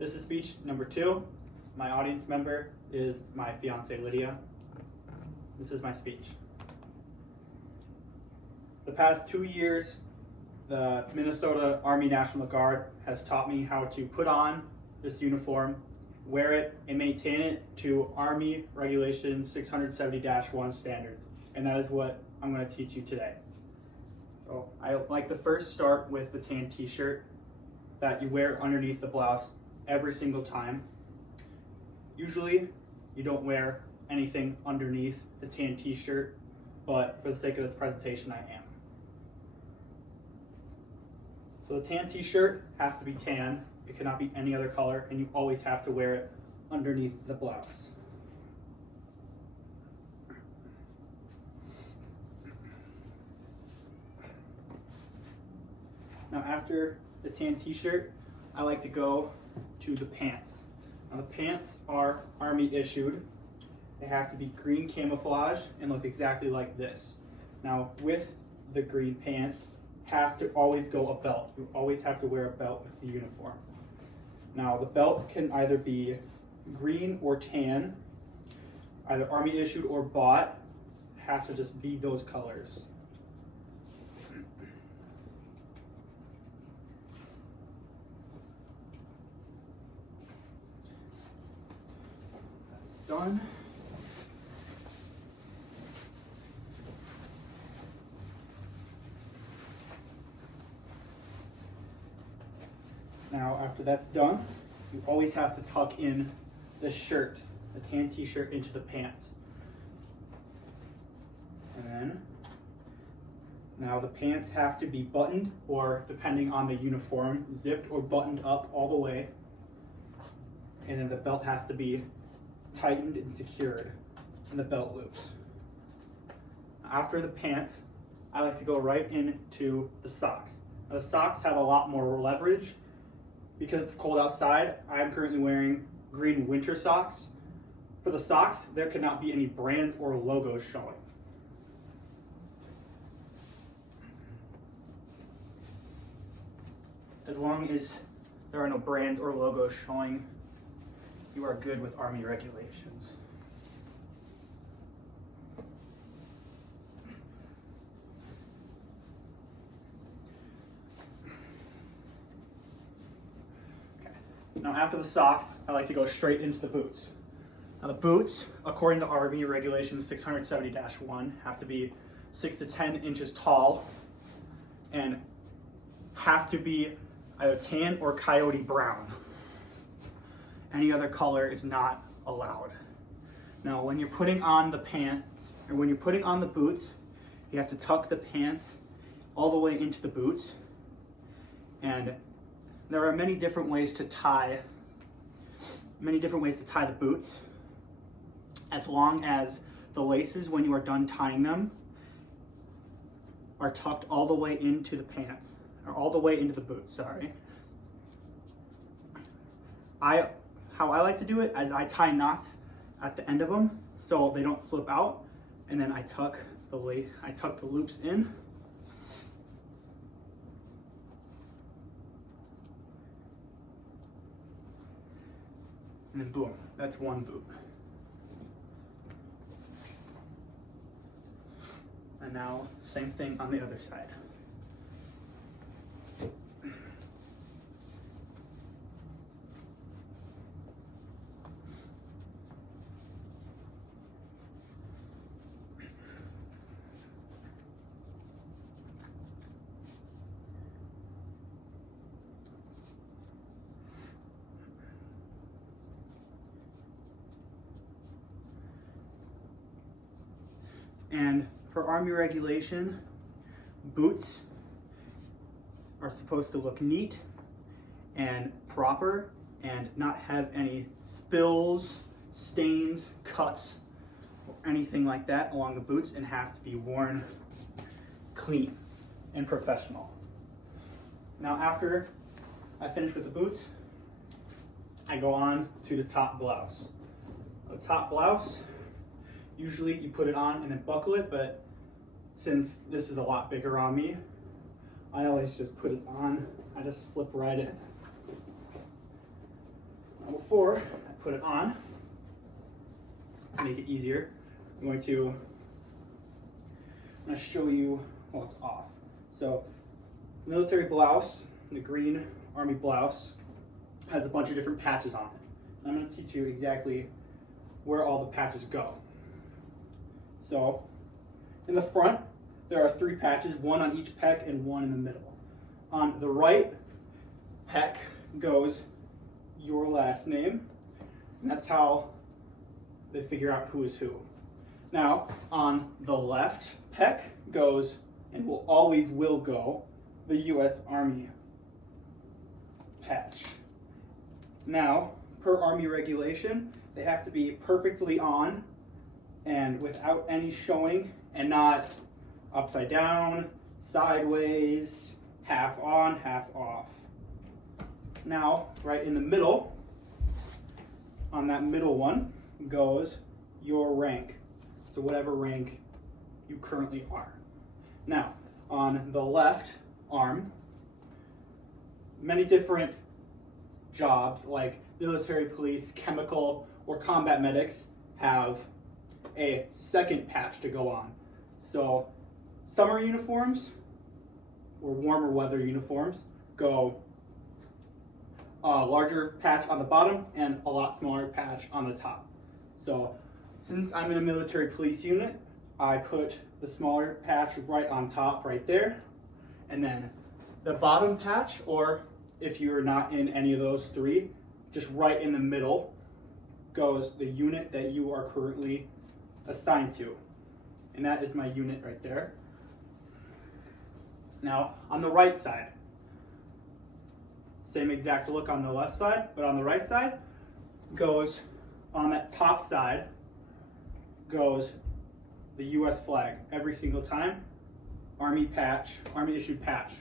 This is speech number 2. My audience member is my fiance Lydia. This is my speech. The past 2 years, the Minnesota Army National Guard has taught me how to put on this uniform, wear it, and maintain it to Army Regulation 670-1 standards. And that is what I'm going to teach you today. So I like to first start with the tan t-shirt that you wear underneath the blouse every single time. Usually you don't wear anything underneath the tan t-shirt, but for the sake of this presentation I am. So the tan t-shirt has to be tan. It cannot be any other color, and you always have to wear it underneath the blouse. Now after the tan t-shirt, I like to go to the pants. Now the pants are Army issued. They have to be green camouflage and look exactly like this. Now with the green pants, have to always go a belt. You always have to wear a belt with the uniform. Now the belt can either be green or tan, either Army issued or bought. It has to just be those colors. That's done. Now, after that's done, you always have to tuck in the shirt, the tan t-shirt, into the pants. And then, now the pants have to be buttoned, or depending on the uniform, zipped or buttoned up all the way. And then the belt has to be tightened and secured in the belt loops. After the pants, I like to go right into the socks. Now, the socks have a lot more leverage. Because it's cold outside, I'm currently wearing green winter socks. For the socks, there cannot be any brands or logos showing. As long as there are no brands or logos showing, you are good with Army regulations. Now after the socks, I like to go straight into the boots. Now the boots, according to Army Regulations 670-1, have to be 6 to 10 inches tall and have to be either tan or coyote brown. Any other color is not allowed. Now when you're putting on the pants, or when you're putting on the boots, you have to tuck the pants all the way into the boots, and there are many different ways to tie the boots, as long as the laces, when you are done tying them, are tucked all the way into the pants, or all the way into the boots, sorry. How I like to do it is I tie knots at the end of them so they don't slip out, and then I tuck the loops in. And then boom, that's one boot. And now, same thing on the other side. And for Army regulation, boots are supposed to look neat and proper and not have any spills, stains, cuts, or anything like that along the boots, and have to be worn clean and professional. Now after I finish with the boots, I go on to the top blouse. The top blouse, usually you put it on and then buckle it, but since this is a lot bigger on me, I always just put it on. I just slip right in. before I put it on, to make it easier, I'm going to show you while it's off. So, military blouse, the green Army blouse, has a bunch of different patches on it. I'm going to teach you exactly where all the patches go. So, in the front, there are 3 patches, one on each pec and one in the middle. On the right pec goes your last name, and that's how they figure out who is who. Now, on the left pec goes, and will always will go, the U.S. Army patch. Now, per Army regulation, they have to be perfectly on and without any showing, and not upside down, sideways, half on, half off. Now, right in the middle, on that middle one, goes your rank. So whatever rank you currently are. Now, on the left arm, many different jobs like military police, chemical, or combat medics have a second patch to go on. So summer uniforms or warmer weather uniforms go a larger patch on the bottom and a lot smaller patch on the top. So since I'm in a military police unit, I put the smaller patch right on top right there, and then the bottom patch, or if you're not in any of those 3, just right in the middle goes the unit that you are currently assigned to. And that is my unit right there. Now, on the right side, same exact look on the left side, but on the right side goes, on that top side, goes the U.S. flag every single time. Army patch, Army issued patch.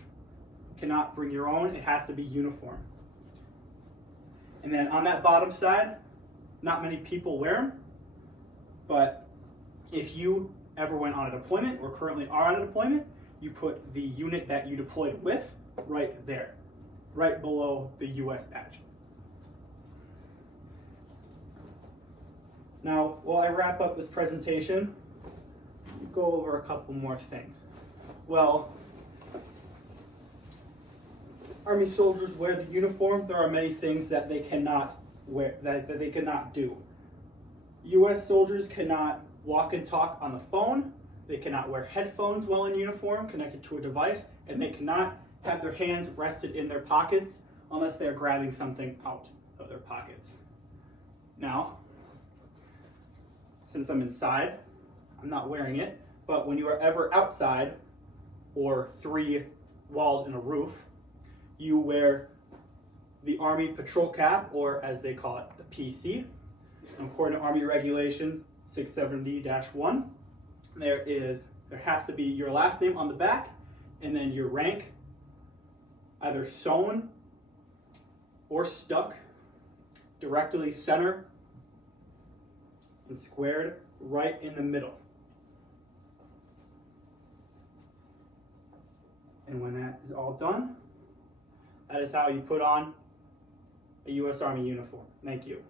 Cannot bring your own, it has to be uniform. And then on that bottom side, not many people wear them, but if you ever went on a deployment or currently are on a deployment, you put the unit that you deployed with right there, right below the U.S. patch. Now, while I wrap up this presentation, go over a couple more things. Well, Army soldiers wear the uniform. There are many things that they cannot wear, that they cannot do. U.S. soldiers cannot walk and talk on the phone. They cannot wear headphones while in uniform connected to a device, and they cannot have their hands rested in their pockets unless they are grabbing something out of their pockets. Now, since I'm inside, I'm not wearing it, but when you are ever outside or 3 walls in a roof, you wear the Army patrol cap, or as they call it, the PC. And according to Army Regulation 670-1, there has to be your last name on the back, and then your rank, either sewn or stuck directly center and squared right in the middle. And when that is all done, that is how you put on a U.S. Army uniform. Thank you.